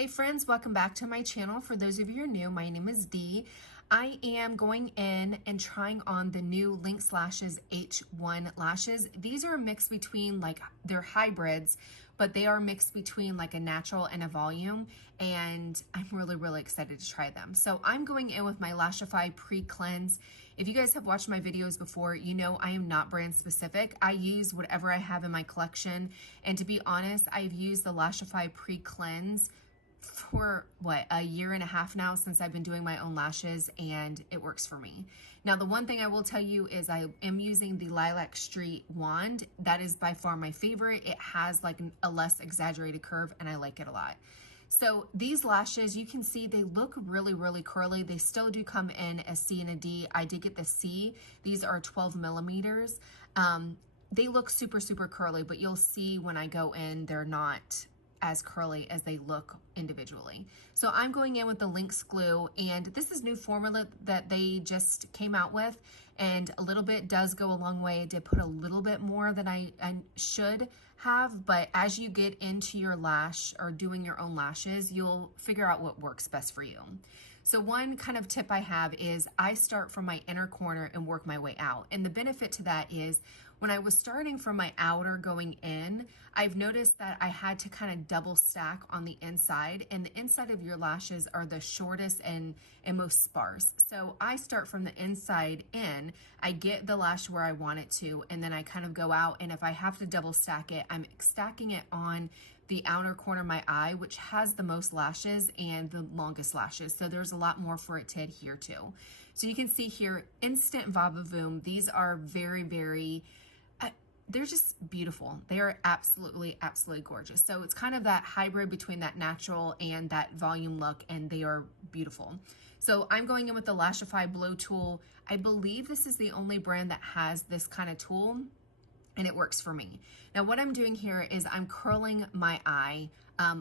Hey friends, welcome back to my channel. For those of you who are new, my name is Dee. I am going in and trying on the new Linx Lashes H1 lashes. These are a mix between, they're hybrids, but they are mixed between like a natural and a volume, and I'm really excited to try them. So I'm going in with my Lashify Pre-Cleanse. If you guys have watched my videos before, you know I am not brand specific. I use whatever I have in my collection, and to be honest, I've used the Lashify Pre-Cleanse for a year and a half now since I've been doing my own lashes, and it works for me. Now, the one thing I will tell you is I am using the Lilac Street wand. That is by far my favorite. It has like a less exaggerated curve and I like it a lot. So these lashes, you can see they look really curly. They still do come in a C and a D. I did get the C. These are 12 millimeters. They look super curly, but you'll see when I go in, they're not as curly as they look individually. So I'm going in with the Linx glue, and this is new formula that they just came out with, and a little bit does go a long way. I did put a little bit more than I should have, but as you get into your lash or doing your own lashes, you'll figure out what works best for you. So one kind of tip I have is I start from my inner corner and work my way out. And the benefit to that is when I was starting from my outer going in, I've noticed that I had to kind of double stack on the inside, and the inside of your lashes are the shortest and most sparse. So I start from the inside in, I get the lash where I want it to, and then I kind of go out, and if I have to double stack it, I'm stacking it on the outer corner of my eye, which has the most lashes and the longest lashes. So there's a lot more for it to adhere to. So you can see here, Instant Va-Va-Voom. These are very, they're just beautiful. They are absolutely gorgeous. So it's kind of that hybrid between that natural and that volume look, and they are beautiful. So I'm going in with the Lashify Blow Tool. I believe this is the only brand that has this kind of tool, and it works for me. Now what I'm doing here is I'm curling my eye,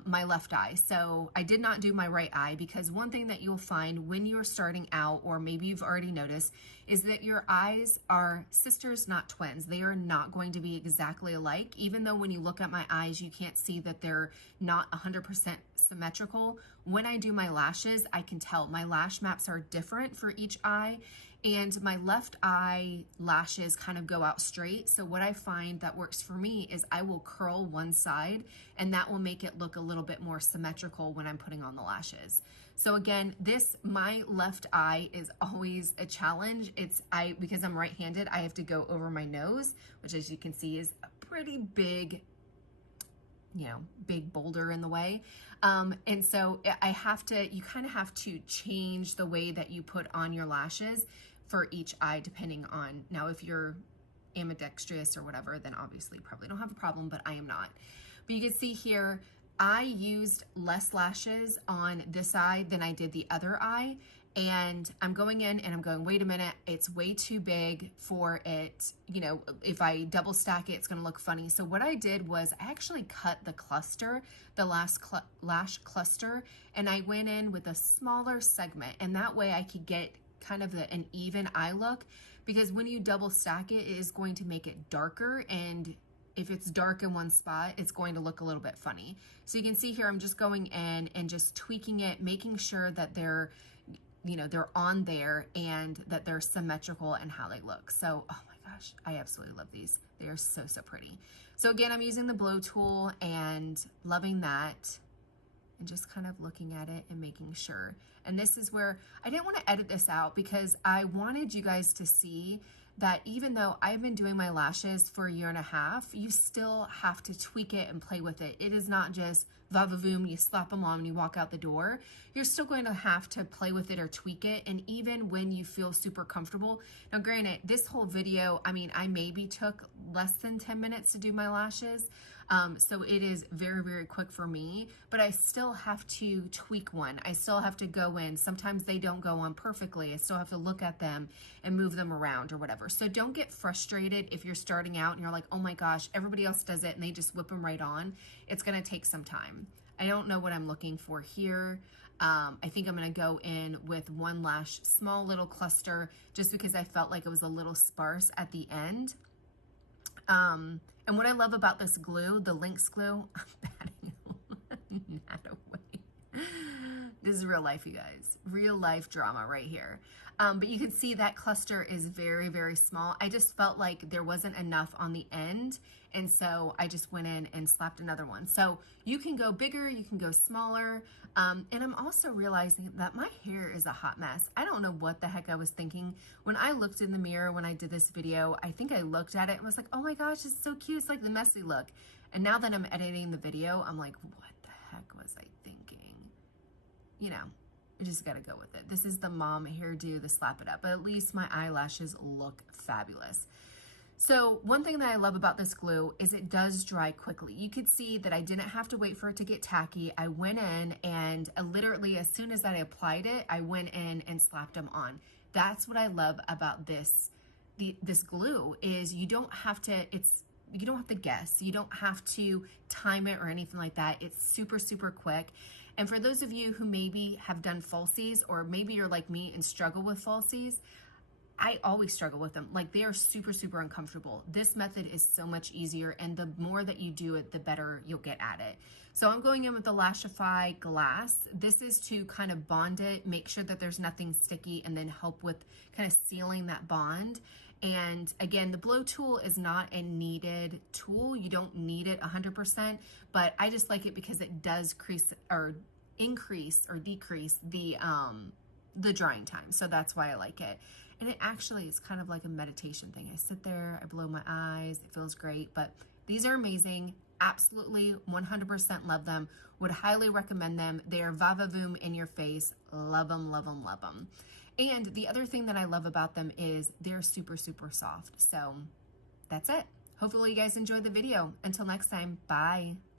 my left eye. So I did not do my right eye, because one thing that you'll find when you're starting out, or maybe you've already noticed, is that your eyes are sisters, not twins. They are not going to be exactly alike. Even though when you look at my eyes, you can't see that they're not 100% symmetrical. When I do my lashes, I can tell my lash maps are different for each eye, and my left eye lashes kind of go out straight. So what I find that works for me is I will curl one side, and that will make it look a little bit more symmetrical when I'm putting on the lashes. So again, my left eye is always a challenge. Because I'm right-handed, I have to go over my nose, which as you can see is a pretty big, big boulder in the way. And so you kind of have to change the way that you put on your lashes for each eye, depending on, now if you're ambidextrous or whatever, then obviously you probably don't have a problem, but I am not. But you can see here, I used less lashes on this eye than I did the other eye. And I'm going in and I'm going, wait a minute, it's way too big for it. If I double stack it, it's gonna look funny. So what I did was I actually cut the cluster, the last lash cluster, and I went in with a smaller segment. And that way I could get kind of an even eye look, because when you double stack it, it is going to make it darker, and if it's dark in one spot, it's going to look a little bit funny. So you can see here, I'm just going in and just tweaking it, making sure that they're on there and that they're symmetrical in how they look. So, oh my gosh, I absolutely love these. They are so pretty. So again, I'm using the blow tool and loving that, and just kind of looking at it and making sure. And this is where I didn't want to edit this out, because I wanted you guys to see that even though I've been doing my lashes for a year and a half, you still have to tweak it and play with it. It is not just va-va-voom, you slap them on and you walk out the door. You're still going to have to play with it or tweak it. And even when you feel super comfortable. Now granted, this whole video, I maybe took less than 10 minutes to do my lashes. So it is very quick for me, but I still have to tweak one. I still have to go in. Sometimes they don't go on perfectly. I still have to look at them and move them around or whatever. So don't get frustrated if you're starting out and you're like, oh my gosh, everybody else does it and they just whip them right on. It's gonna take some time. I don't know what I'm looking for here. I think I'm gonna go in with one lash, small little cluster, just because I felt like it was a little sparse at the end. And what I love about this glue, the Linx glue, I'm batting that away. This is real life, you guys. Real life drama right here. But you can see that cluster is very, very small. I just felt like there wasn't enough on the end. And so I just went in and slapped another one. So you can go bigger, you can go smaller. And I'm also realizing that my hair is a hot mess. I don't know what the heck I was thinking. When I looked in the mirror when I did this video, I think I looked at it and was like, oh my gosh, it's so cute. It's like the messy look. And now that I'm editing the video, I'm like, what the heck was I thinking? You know, I just gotta go with it. This is the mom hairdo, the slap it up, but at least my eyelashes look fabulous. So one thing that I love about this glue is it does dry quickly. You could see that I didn't have to wait for it to get tacky. I went in and literally as soon as I applied it, I went in and slapped them on. That's what I love about this glue is you don't have to guess. You don't have to time it or anything like that. It's super, super quick. And for those of you who maybe have done falsies or maybe you're like me and struggle with falsies, I always struggle with them. Like they are super, super uncomfortable. This method is so much easier and the more that you do it, the better you'll get at it. So I'm going in with the Lashify glass. This is to kind of bond it, make sure that there's nothing sticky and then help with kind of sealing that bond. And again, the blow tool is not a needed tool. You don't need it 100%, but I just like it because it does increase or decrease the drying time. So that's why I like it. And it actually is kind of like a meditation thing. I sit there, I blow my eyes, it feels great, but these are amazing. Absolutely 100% love them. Would highly recommend them. They are va-va-voom in your face. Love them, love them, love them. And the other thing that I love about them is they're super, super soft. So that's it. Hopefully you guys enjoyed the video. Until next time, bye.